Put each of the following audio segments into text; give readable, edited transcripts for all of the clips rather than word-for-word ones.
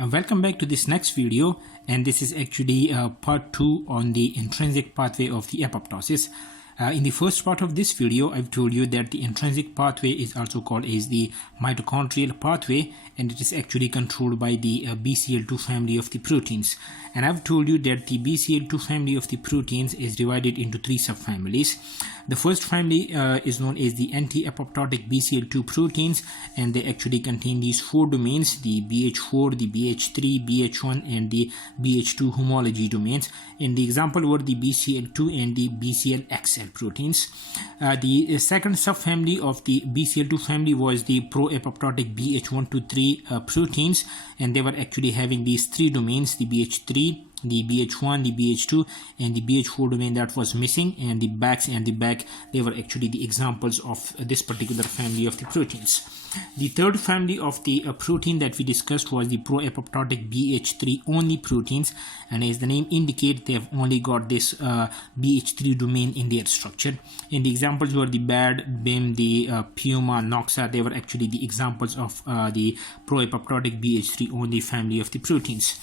Welcome back to this next video, and this is actually part 2 on the intrinsic pathway of the apoptosis. In the first part of this video, I've told you that the intrinsic pathway is also called as the mitochondrial pathway, and it is actually controlled by the BCL2 family of the proteins. And I've told you that the BCL2 family of the proteins is divided into 3 subfamilies. The first family is known as the anti-apoptotic BCL2 proteins, and they actually contain these 4 domains: the BH4, the BH3, BH1, and the BH2 homology domains. And the example were the BCL2 and the BCLXL proteins. The second subfamily of the BCL2 family was the pro-apoptotic BH1 to 3 proteins, and they were actually having these 3 domains: the BH3, the BH1, the BH2, and the BH4 domain that was missing, and the backs and the back, they were actually the examples of this particular family of the proteins. The third family of the protein that we discussed was the pro-apoptotic BH3 only proteins, and as the name indicates, they have only got this BH3 domain in their structure. And the examples were the BAD, BIM, the Puma, Noxa. They were actually the examples of the pro-apoptotic BH3 only family of the proteins.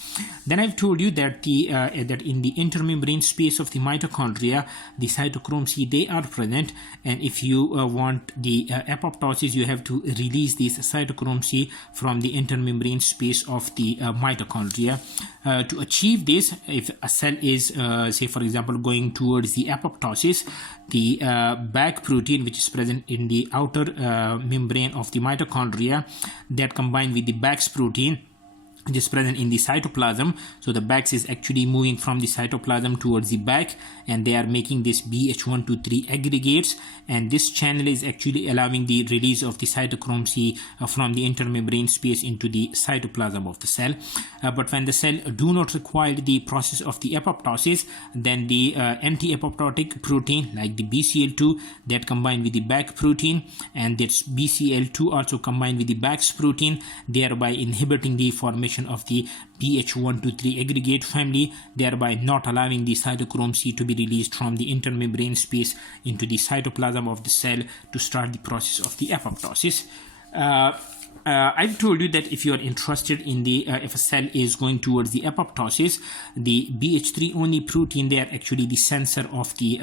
Then I've told you that that in the intermembrane space of the mitochondria, the cytochrome C, they are present, and if you want the apoptosis, you have to release this cytochrome C from the intermembrane space of the mitochondria. To achieve this, if a cell is say for example going towards the apoptosis, the back protein, which is present in the outer membrane of the mitochondria, that combined with the Bax protein, which is present in the cytoplasm. So the Bax is actually moving from the cytoplasm towards the back, and they are making this BH1 to 3 aggregates, and this channel is actually allowing the release of the cytochrome C from the intermembrane space into the cytoplasm of the cell. But when the cell do not require the process of the apoptosis, then the anti-apoptotic protein like the BCL2, that combined with the Bax protein, and that's BCL2 also combined with the Bax protein, thereby inhibiting the formation of the BH1 to 3 aggregate family, thereby not allowing the cytochrome C to be released from the intermembrane space into the cytoplasm of the cell to start the process of the apoptosis. I've told you that if you are interested in the if a cell is going towards the apoptosis, the BH3 only protein, they are actually the sensor of the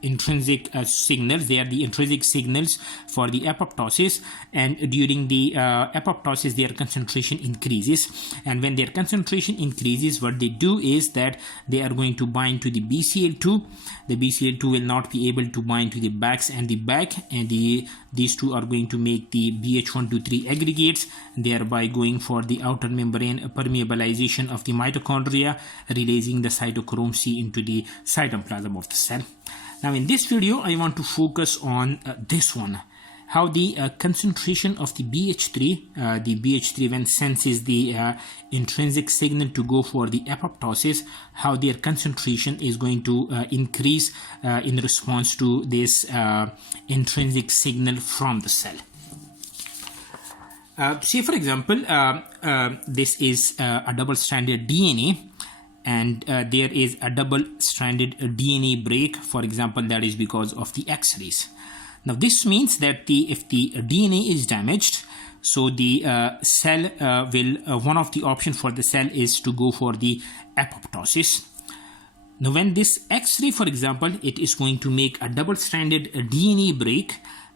intrinsic signals. They are the intrinsic signals for the apoptosis, and during the apoptosis their concentration increases, and when their concentration increases, what they do is that they are going to bind to the BCL2. The BCL2 will not be able to bind to the Bax and the back, and these two are going to make the BH1 to 3 aggregates, thereby going for the outer membrane permeabilization of the mitochondria, releasing the cytochrome C into the cytoplasm of the cell. Now in this video, I want to focus on this one: how the concentration of the BH3 when senses the intrinsic signal to go for the apoptosis, how their concentration is going to increase in response to this intrinsic signal from the cell. Say for example, this is a double-stranded DNA, and there is a double-stranded DNA break, for example, that is because of the X-rays. Now this means that if the DNA is damaged, so the cell one of the options for the cell is to go for the apoptosis. Now when this X-ray, for example, it is going to make a double-stranded DNA break.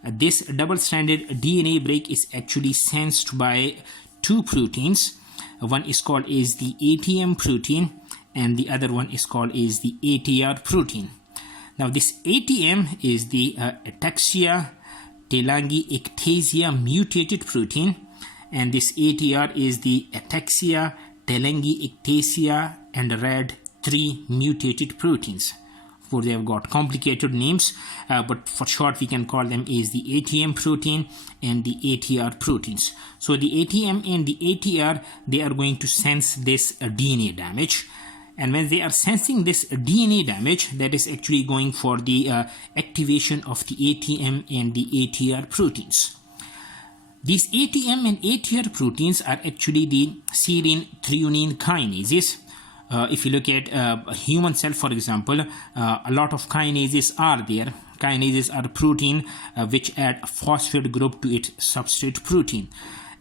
This double-stranded DNA break is actually sensed by 2 proteins. One is called as the ATM protein, and the other one is called as the ATR protein. Now this ATM is the ataxia telangiectasia mutated protein, and this ATR is the ataxia telangiectasia and RAD3 mutated proteins. Of course, they have got complicated names, but for short we can call them as the ATM protein and the ATR proteins. So the ATM and the ATR, they are going to sense this DNA damage, and when they are sensing this DNA damage, that is actually going for the activation of the ATM and the ATR proteins. These ATM and ATR proteins are actually the serine threonine kinases. If you look at a human cell, for example, a lot of kinases are there. Kinases are protein which add a phosphate group to its substrate protein.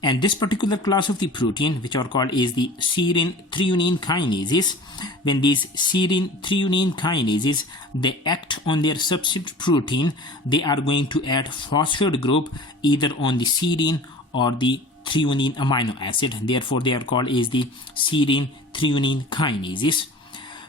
And this particular class of the protein, which are called is the serine threonine kinases, when these serine threonine kinases, they act on their substrate protein, they are going to add phosphate group either on the serine or the threonine amino acid. Therefore, they are called is the serine threonine kinases.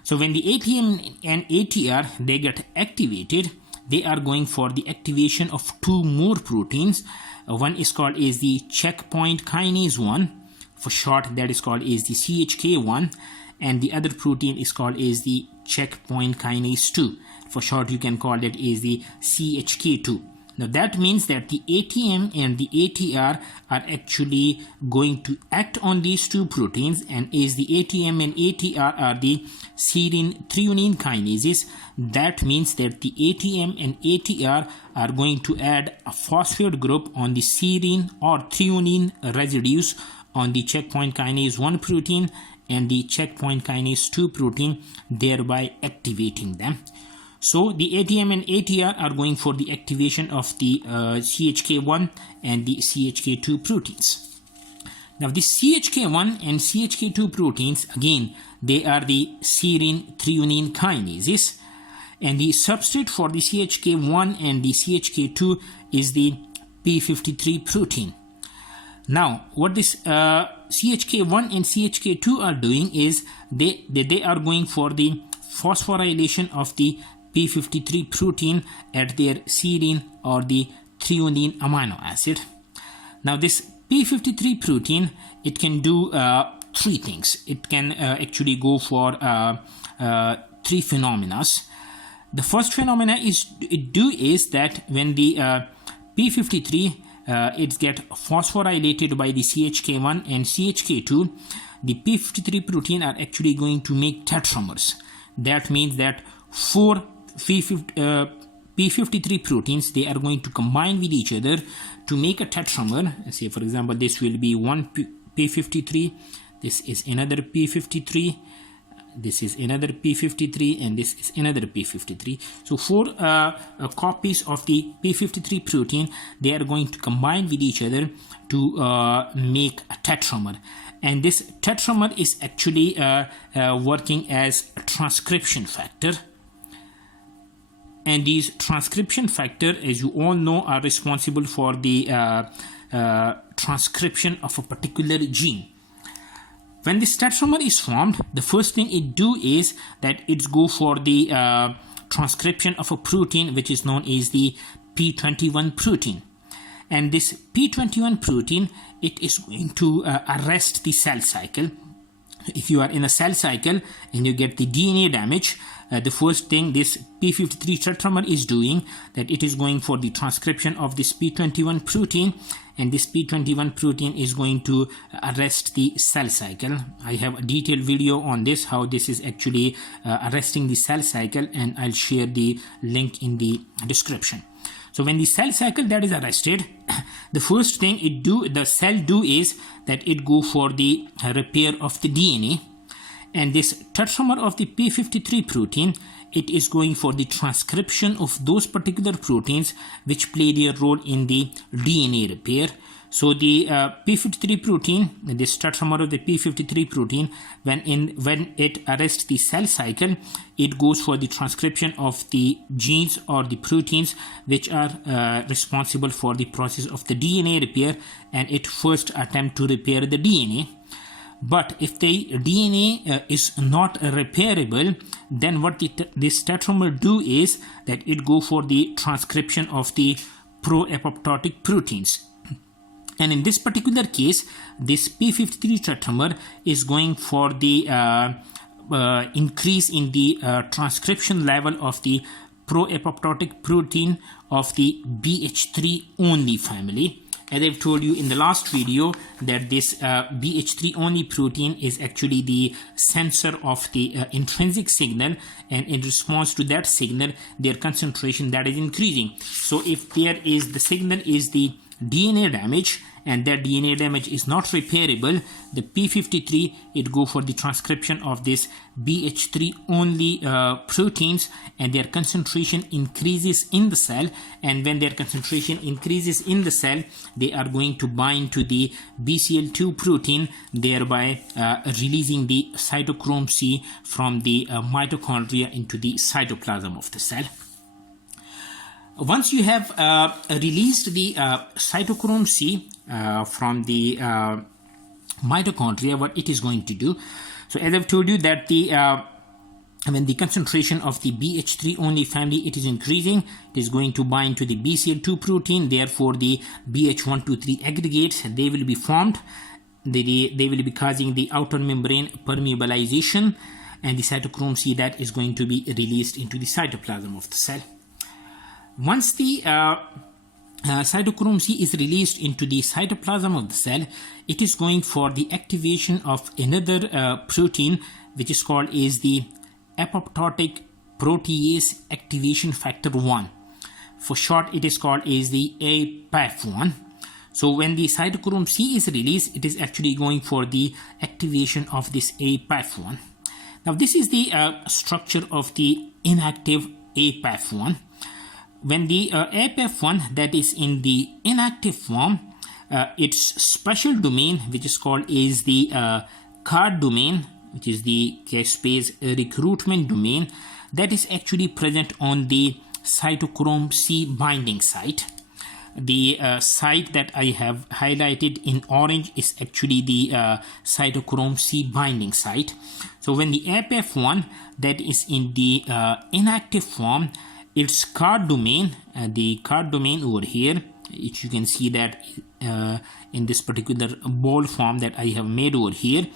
So when the ATM and ATR, they get activated, they are going for the activation of two more proteins. One is called is the checkpoint kinase 1, for short that is called is the CHK1, and the other protein is called is the checkpoint kinase 2, for short you can call it is the CHK2. Now that means that the ATM and the ATR are actually going to act on these two proteins, and as the ATM and ATR are the serine threonine kinases, that means that the ATM and ATR are going to add a phosphate group on the serine or threonine residues on the checkpoint kinase 1 protein and the checkpoint kinase 2 protein, thereby activating them. So the ATM and ATR are going for the activation of the CHK1 and the CHK2 proteins. Now the CHK1 and CHK2 proteins, again, they are the serine threonine kinases, and the substrate for the CHK1 and the CHK2 is the p53 protein. Now what this CHK1 and CHK2 are doing is they are going for the phosphorylation of the p53 protein at their serine or the threonine amino acid. Now this p53 protein, it can do three things. It can actually go for three phenomena. The first phenomena is that when the p53 it get phosphorylated by the CHK1 and CHK2, the p53 protein are actually going to make tetramers. That means that four p53 proteins, they are going to combine with each other to make a tetramer. Say for example, this will be one p53, this is another p53, this is another p53, and this is another p53. So four copies of the p53 protein, they are going to combine with each other to make a tetramer, and this tetramer is actually working as a transcription factor. And these transcription factor, as you all know, are responsible for the transcription of a particular gene. When this tetramer is formed, the first thing it do is that it go for the transcription of a protein which is known as the p21 protein. And this p21 protein, it is going to arrest the cell cycle. If you are in a cell cycle and you get the DNA damage, the first thing this p53 tetramer is doing, that it is going for the transcription of this p21 protein, and this p21 protein is going to arrest the cell cycle. I have a detailed video on this, how this is actually arresting the cell cycle, and I'll share the link in the description. So when the cell cycle that is arrested, the first thing the cell do is that it go for the repair of the DNA, and this tetramer of the p53 protein, it is going for the transcription of those particular proteins which play their role in the DNA repair. So the p53 protein, this tetramer of the p53 protein, when it arrests the cell cycle, it goes for the transcription of the genes or the proteins which are responsible for the process of the DNA repair, and it first attempt to repair the DNA. But if the DNA is not repairable, then what this tetramer do is that it go for the transcription of the pro-apoptotic proteins. And in this particular case, this p53 tetramer is going for the increase in the transcription level of the pro-apoptotic protein of the BH3 only family. As I've told you in the last video, that this BH3 only protein is actually the sensor of the intrinsic signal, and in response to that signal, their concentration that is increasing. So if there is the signal is the DNA damage, and that DNA damage is not repairable, the P53 it go for the transcription of this BH3 only proteins, and their concentration increases in the cell, and when their concentration increases in the cell, they are going to bind to the BCL2 protein, thereby releasing the cytochrome C from the mitochondria into the cytoplasm of the cell. Once you have released the cytochrome C from the mitochondria, what it is going to do, so as I've told you that when the concentration of the BH3 only family it is increasing, it is going to bind to the BCL2 protein, therefore the BH123 aggregates, they will be formed, they will be causing the outer membrane permeabilization, and the cytochrome C that is going to be released into the cytoplasm of the cell. Once the cytochrome C is released into the cytoplasm of the cell, it is going for the activation of another protein which is called is the apoptotic protease activation factor 1. For short it is called is the Apaf1. So when the cytochrome C is released, it is actually going for the activation of this Apaf1. Now this is the structure of the inactive Apaf1. When the Apaf1 that is in the inactive form, its special domain which is called is the card domain, which is the Caspase recruitment domain, that is actually present on the cytochrome C binding site. The site that I have highlighted in orange is actually the cytochrome C binding site. So when the Apaf1 that is in the inactive form, its card domain, the card domain over here, which you can see that in this particular ball form that I have made over here,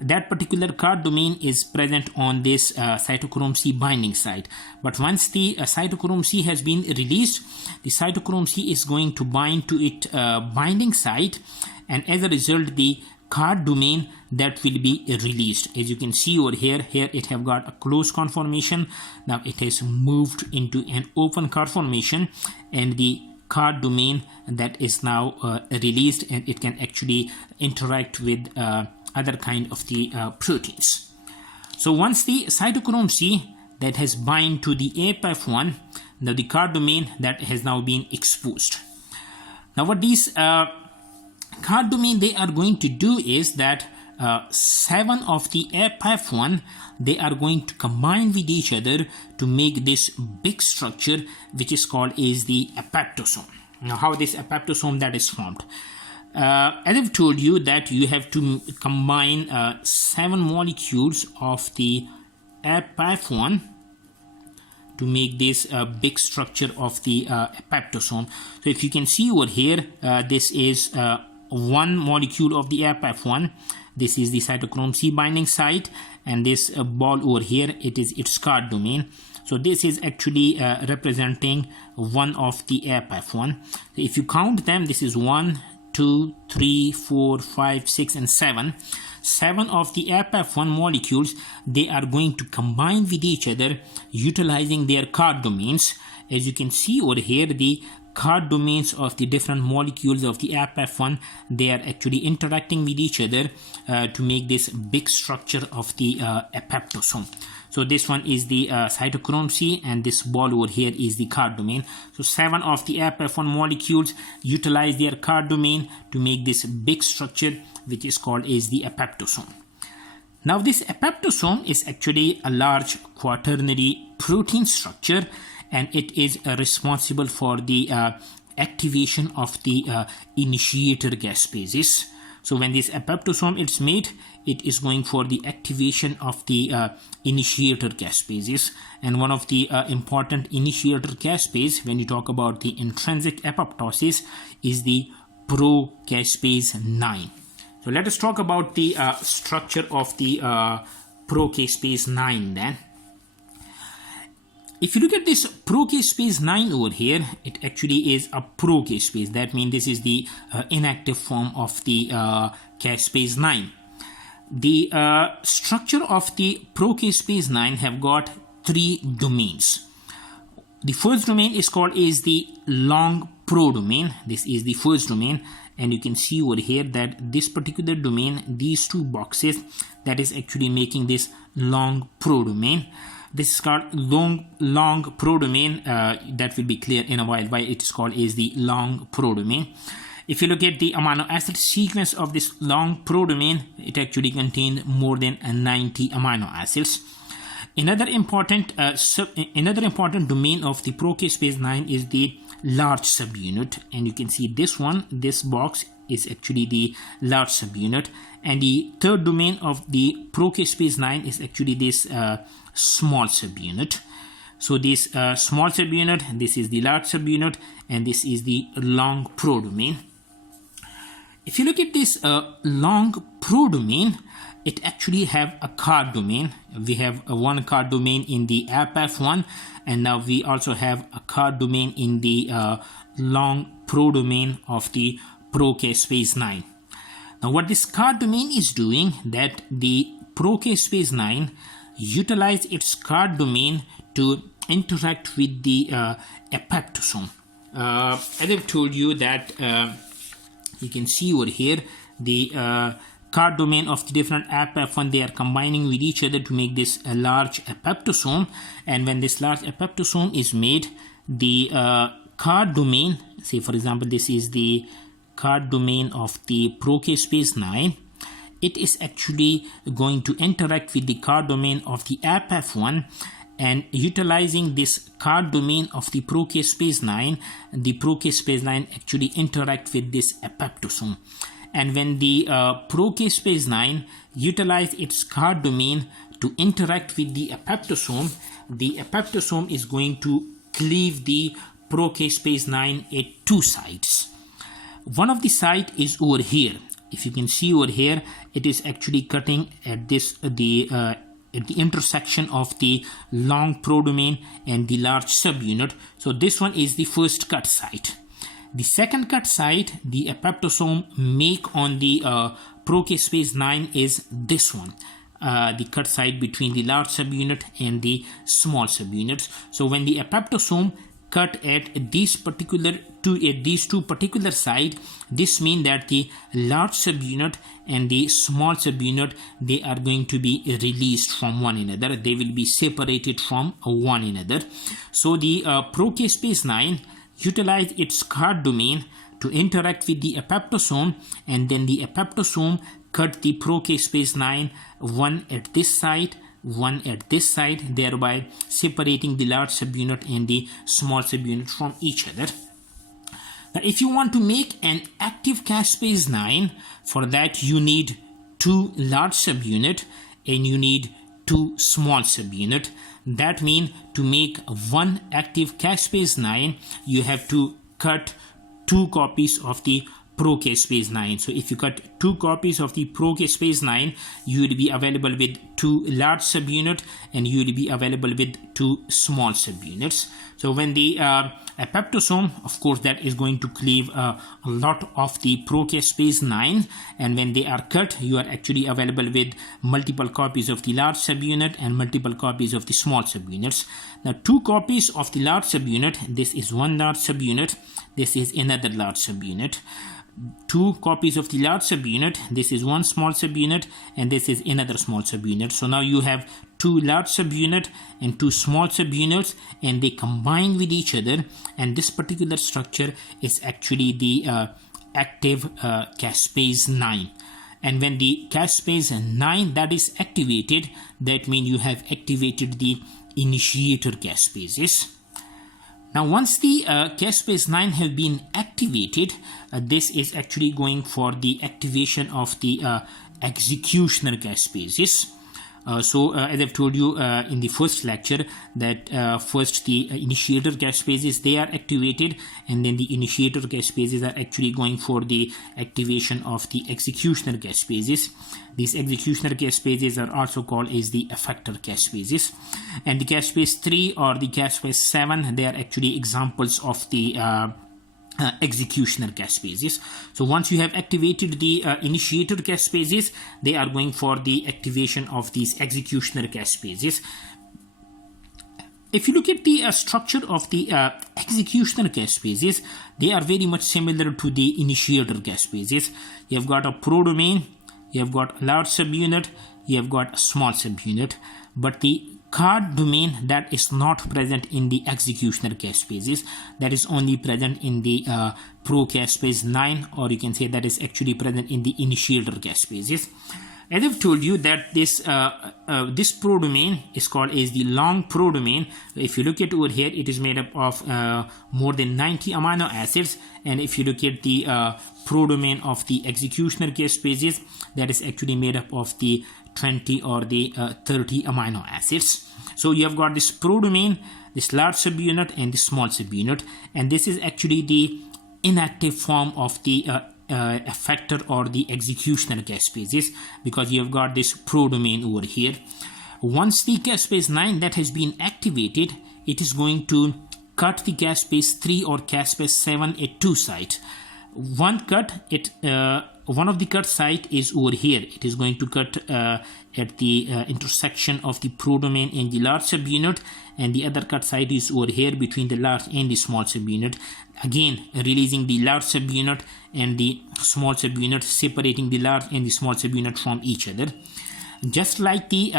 that particular card domain is present on this cytochrome C binding site. But once the cytochrome C has been released, the cytochrome C is going to bind to its binding site, and as a result the card domain that will be released. As you can see over here, it have got a closed conformation. Now it has moved into an open conformation, and the card domain that is now released, and it can actually interact with other kind of the proteins. So once the cytochrome C that has bind to the Apaf1, now the card domain that has now been exposed. Now what these card domain they are going to do is that 7 of the Apaf1 they are going to combine with each other to make this big structure which is called is the apoptosome. Now how this apoptosome that is formed? As I've told you that you have to combine 7 molecules of the Apaf1 to make this big structure of the apoptosome. So if you can see over here, this is one molecule of the Apaf1. This is the cytochrome C binding site, and this ball over here, it is its card domain. So this is actually representing one of the Apaf1. If you count them, this is 1, 2, 3, 4, 5, 6, and 7. 7 of the Apaf1 molecules, they are going to combine with each other utilizing their card domains. As you can see over here, the card domains of the different molecules of the Apaf1, they are actually interacting with each other to make this big structure of the apoptosome. So this one is the cytochrome C, and this ball over here is the card domain. So 7 of the Apaf1 molecules utilize their card domain to make this big structure which is called is the apoptosome. Now this apoptosome is actually a large quaternary protein structure, and it is responsible for the activation of the initiator Caspases. So when this apoptosome is made, it is going for the activation of the initiator Caspases. And one of the important initiator Caspase when you talk about the intrinsic apoptosis is the Caspase 9. So let us talk about the structure of the Caspase 9 then. If you look at this Caspase 9 over here, it actually is a Caspase. That means this is the inactive form of the Caspase 9. The structure of the Caspase 9 have got 3 domains. The first domain is called is the long pro domain. This is the first domain, and you can see over here that this particular domain, these two boxes, that is actually making this long pro domain. This is called long pro domain. That will be clear in a while why it is called is the long pro domain. If you look at the amino acid sequence of this long pro domain, it actually contains more than 90 amino acids. Another important domain of the procaspase 9 is the large subunit, and you can see this box is actually the large subunit, and the third domain of the procaspase 9 is actually this small subunit. So this small subunit, this is the large subunit, and this is the long pro domain. If you look at this long pro domain, it actually have a card domain. We have one card domain in the Apaf1, and now we also have a card domain in the long pro domain of the procaspase 9. Now what this card domain is doing, that the procaspase 9 utilize its card domain to interact with the apoptosome. As I've told you that you can see over here the card domain of the different Apaf1, they are combining with each other to make this a large apoptosome, and when this large apoptosome is made, the card domain, say for example this is the card domain of the procaspase 9, it is actually going to interact with the card domain of the Apaf1, and utilizing this card domain of the procaspase 9, the procaspase 9 actually interact with this apoptosome. And when the procaspase 9 utilize its card domain to interact with the apoptosome is going to cleave the procaspase 9 at two sides. One of the side is over here. If you can see over here, it is actually cutting at this at the intersection of the long pro domain and the large subunit. So this one is the first cut site. The second cut site the apoptosome make on the procaspase 9 is this one, the cut site between the large subunit and the small subunits. So when the apoptosome cut at these two particular side, this means that the large subunit and the small subunit, they are going to be released from one another. They will be separated from one another. So the procaspase 9 utilize its card domain to interact with the apoptosome, and then the apoptosome cut the procaspase 9, one at this side, one at this side, thereby separating the large subunit and the small subunit from each other. Now if you want to make an active caspase 9, for that you need two large subunit and you need two small subunit. That means to make one active caspase 9, you have to cut two copies of the procaspase 9. So if you cut two copies of the procaspase 9, you will be available with two large subunit and you will be available with two small subunits. So when the apoptosome, of course, that is going to cleave a lot of the procaspase 9, and when they are cut, you are actually available with multiple copies of the large subunit and multiple copies of the small subunits. Now two copies of the large subunit, this is one large subunit, this is another large subunit. Two copies of the large subunit, this is one small subunit and this is another small subunit. So now you have two large subunit and two small subunits, and they combine with each other, and this particular structure is actually the active caspase 9. And when the caspase 9 that is activated, that means you have activated the initiator caspases. Now once the caspase 9 have been activated, this is actually going for the activation of the executioner caspases. As I've told you in the first lecture that first the initiator caspases, they are activated, and then the initiator caspases are actually going for the activation of the executioner caspases. These executioner caspases are also called as the effector caspases. And the caspase 3 or the caspase 7, they are actually examples of the executioner caspases. So once you have activated the initiator caspases, they are going for the activation of these executioner caspases. if you look at the structure of the executioner caspases, they are very much similar to the initiator caspases. You have got a prodomain, you have got a large subunit, you have got a small subunit, but the card domain that is not present in the executioner caspases, that is only present in the procaspase 9, or you can say that is actually present in the initiator caspases. As I've told you that this prodomain is called as the long prodomain. If you look at over here, it is made up of more than 90 amino acids, and if you look at the prodomain of the executioner caspases, that is actually made up of the 20 or the 30 amino acids. So you have got this prodomain, this large subunit, and the small subunit, and this is actually the inactive form of the effector or the executioner caspases, because you have got this prodomain over here. Once the caspase 9 that has been activated, it is going to cut the caspase 3 or caspase 7 at two sites. One of the cut site is over here. It is going to cut at the intersection of the prodomain and the large subunit, and the other cut site is over here between the large and the small subunit, again releasing the large subunit and the small subunit, separating the large and the small subunit from each other. Just like the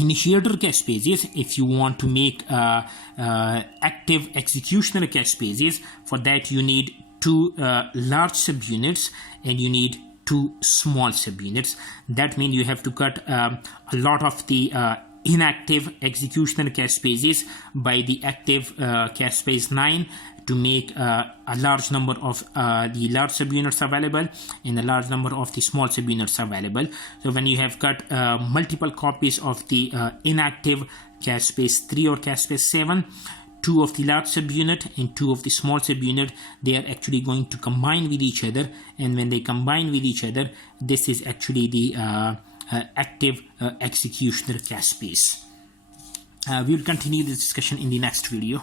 initiator caspases, if you want to make active executioner caspases, for that you need two large subunits and you need two small subunits. That means you have to cut a lot of the inactive executioner caspases by the active caspase 9 to make a large number of the large subunits available and a large number of the small subunits available. So when you have cut multiple copies of the inactive caspase 3 or caspase 7, 2 of the large subunit and 2 of the small subunit, they are actually going to combine with each other, and when they combine with each other, this is actually the active executioner caspase. We will continue this discussion in the next video.